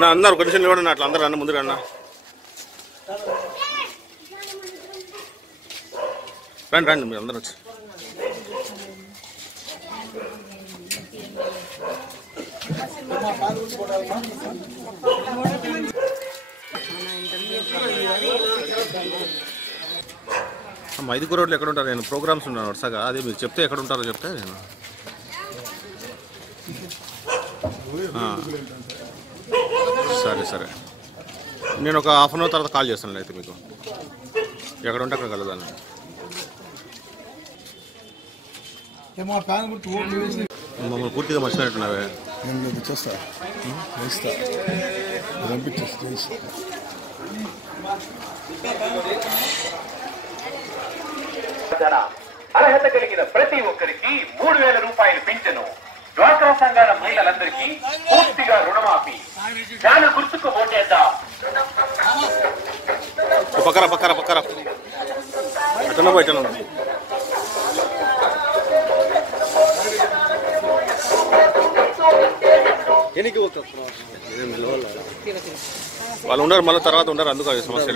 నా అందరు ఒక నిమిషం అట్లా అందరు అన్న ముందుగా అన్న. రండి రండి మీరు అందరూ వచ్చి. మైదుగు రోడ్లు ఎక్కడ ఉంటారు? నేను ప్రోగ్రామ్స్ ఉన్నాను వరుసగా అది మీరు చెప్తే ఎక్కడ ఉంటారో చెప్తే నేను. సరే సరే. నేను ఒక హాఫ్ అన్ అవర్ తర్వాత కాల్ చేస్తాను అయితే మీకు. ఎక్కడ ఉంటే అక్కడ కలదాను మమ్మల్ని పూర్తిగా మర్చిపోయినట్టున్నావే. నేను అర్హత కలిగిన ప్రతి ఒక్కరికి మూడు వేల రూపాయలు పింఛను. డ్వాక్రా సంఘాల మహిళలందరికీ పూర్తిగా రుణమాఫీ. చాలా గుర్తుకు ఓటేద్దాం. పక్కన పక్కన పక్కన అటన బయట వాళ్ళు ఉండరు మళ్ళీ తర్వాత ఉండరు అందుకు అది సమస్య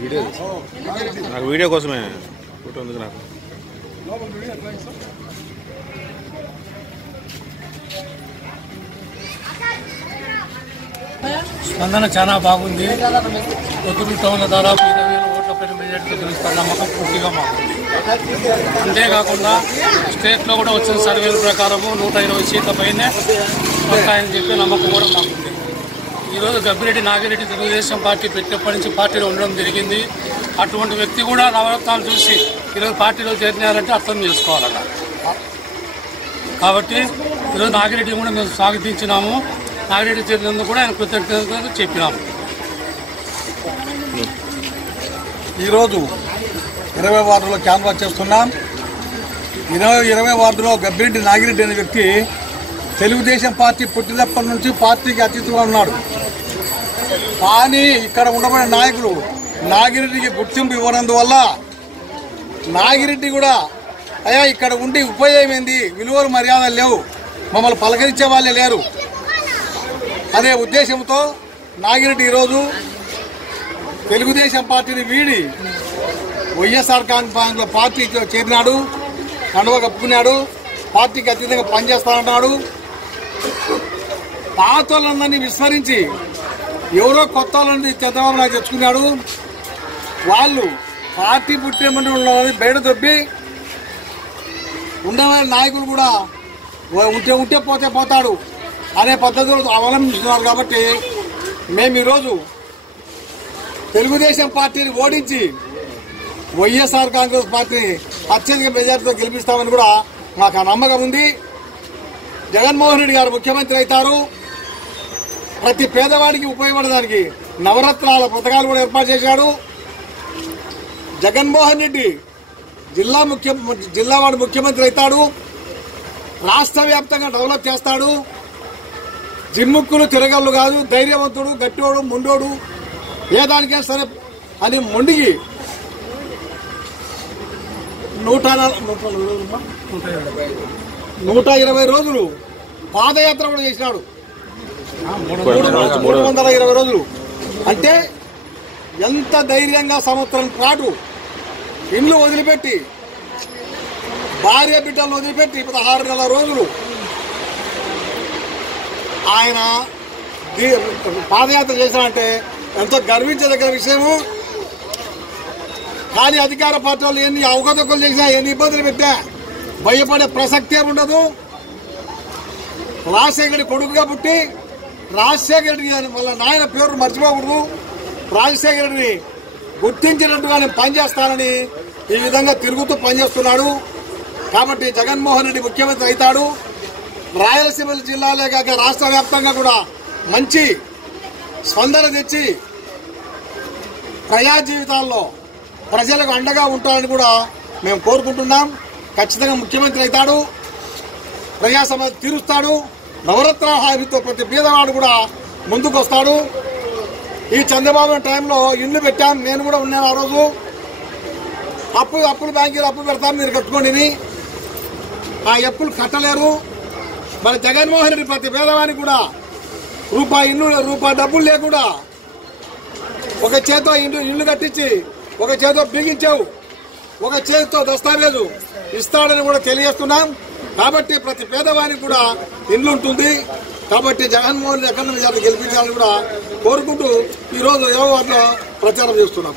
వీడియో నాకు వీడియో కోసమే. ఫోటో ఉంది నాకు? స్పందన చాలా బాగుంది. పొద్దున్న టౌన్ల దాదాపు ఇరవై వేల ఓట్ల పైన మెజార్టీతో గెలుస్తారు నమ్మకం పూర్తిగా మాకు అంతేకాకుండా స్టేట్లో కూడా వచ్చిన సర్వేల ప్రకారము నూట ఇరవై సీట్ల పైనే వస్తాయని చెప్పి నమ్మకం కూడా మాకుంది. ఈరోజు గబ్బిరెడ్డి నాగిరెడ్డి తెలుగుదేశం పార్టీ పెట్టినప్పటి నుంచి పార్టీలో ఉండడం జరిగింది. అటువంటి వ్యక్తి కూడా నవరత్నాలు చూసి ఈరోజు పార్టీలో చేరినారంటే అర్థం చేసుకోవాలన్న కాబట్టి ఈరోజు నాగిరెడ్డి కూడా మేము స్వాగతించినాము. నాగిరెడ్డి చేరినందుకు కూడా ఆయన కృతజ్ఞతలు చెప్పినాము. ఈరోజు ఇరవై వార్డులో క్యాన్వాస్ చేస్తున్నాం. ఇరవై ఇరవై వార్డులో గబ్బిరెడ్డి నాగిరెడ్డి అనే వ్యక్తి తెలుగుదేశం పార్టీ పుట్టినప్పటి నుంచి పార్టీకి అతీతంగా ఉన్నాడు. కానీ ఇక్కడ ఉండబడిన నాయకులు నాగిరెడ్డికి గుర్తింపు ఇవ్వనందువల్ల నాగిరెడ్డి కూడా అయ్యా ఇక్కడ ఉండి ఉపయోగం ఏంది? విలువలు మర్యాదలు లేవు. మమ్మల్ని పలకరించే వాళ్ళే లేరు. అనే ఉద్దేశంతో నాగిరెడ్డి ఈరోజు తెలుగుదేశం పార్టీని వీడి వైఎస్ఆర్ కాంగ్రెస్ పార్టీతో చేరినాడు కండువ కప్పుకున్నాడు పార్టీకి అతీతంగా పనిచేస్తానన్నాడు. పాత వాళ్ళందరినీ విస్మరించి ఎవరో కొత్త వాళ్ళని చంద్రబాబు నాయుడు తెచ్చుకున్నాడు. వాళ్ళు పార్టీ పుట్టేమని ఉన్నది బయట దొబ్బి ఉండేవారి నాయకులు కూడా ఉంటే ఉంటే పోతే పోతాడు అనే పద్ధతులు అవలంబిస్తున్నారు కాబట్టి మేము ఈరోజు తెలుగుదేశం పార్టీని ఓడించి వైఎస్ఆర్ కాంగ్రెస్ పార్టీని అత్యధిక మెజార్టీతో గెలిపిస్తామని కూడా మాకు ఆ నమ్మకం ఉంది. జగన్మోహన్ రెడ్డి గారు ముఖ్యమంత్రి అవుతారు. ప్రతి పేదవాడికి ఉపయోగపడడానికి నవరత్నాల పథకాలు కూడా ఏర్పాటు చేశాడు. జగన్మోహన్ రెడ్డి జిల్లా ముఖ్య జిల్లా వాడు ముఖ్యమంత్రి అవుతాడు. రాష్ట్ర వ్యాప్తంగా డెవలప్ చేస్తాడు. జిమ్ముక్కులు తిరగళ్ళు కాదు ధైర్యవంతుడు గట్టివాడు ముండోడు. ఏ దానికైనా సరే అని మొండిగి నూట నూట నూట ఇరవై రోజులు పాదయాత్ర కూడా చేసినాడు. మూడు మూడు వందల ఇరవై రోజులు. అంటే ఎంత ధైర్యంగా సంవత్సరం పాటు ఇల్లు వదిలిపెట్టి భార్య బిడ్డలు వదిలిపెట్టి పదహారు నెల రోజులు ఆయన పాదయాత్ర చేశారంటే ఎంతో గర్వించదగ్గ విషయము. కానీ అధికార పార్టీ వాళ్ళు ఎన్ని అవకతవకలు చేసినా ఎన్ని ఇబ్బందులు పెట్టా భయపడే ప్రసక్తే ఉండదు రాజశేఖరి కొడుకుగా పుట్టి రాజశేఖర రెడ్డి గారి వాళ్ళ నాయన పేరు మర్చిపోకూడదు. రాజశేఖర రెడ్డిని గుర్తించినట్టుగా నేను పనిచేస్తానని ఈ విధంగా తిరుగుతూ పనిచేస్తున్నాడు. కాబట్టి జగన్మోహన్ రెడ్డి ముఖ్యమంత్రి అవుతాడు. రాయలసీమ జిల్లాలే కాక రాష్ట్ర వ్యాప్తంగా కూడా మంచి స్పందన తెచ్చి ప్రజా జీవితాల్లో ప్రజలకు అండగా ఉంటారని కూడా మేము కోరుకుంటున్నాం. ఖచ్చితంగా ముఖ్యమంత్రి అవుతాడు. ప్రజా సమస్య తీరుస్తాడు. నవరత్న హామీతో ప్రతి బీదవాడు కూడా ముందుకు వస్తాడు ఈ చంద్రబాబు టైంలో ఇల్లు పెట్టాం నేను కూడా ఉన్నాను ఆ రోజు. అప్పు అప్పులు బ్యాంకులు అప్పు పెడతాను మీరు కట్టుకోండి ఆ అప్పులు కట్టలేరు. మరి జగన్మోహన్ రెడ్డి ప్రతి పేదవానికి కూడా రూపాయి ఇల్లు రూపాయి డబ్బులు లేకుండా ఒక చేతో ఇల్లు ఇల్లు కట్టించి ఒక చేతో బిగించావు ఒక చేతితో దస్తావేజు ఇస్తాడని కూడా తెలియజేస్తున్నాం. కాబట్టి ప్రతి పేదవానికి కూడా ఇండ్లు ఉంటుంది. కాబట్టి జగన్మోహన్ రెడ్డి ఎక్కడ గెలిపించాలని కూడా కోరుకుంటూ ఈరోజు యువ ప్రచారం చేస్తున్నాం.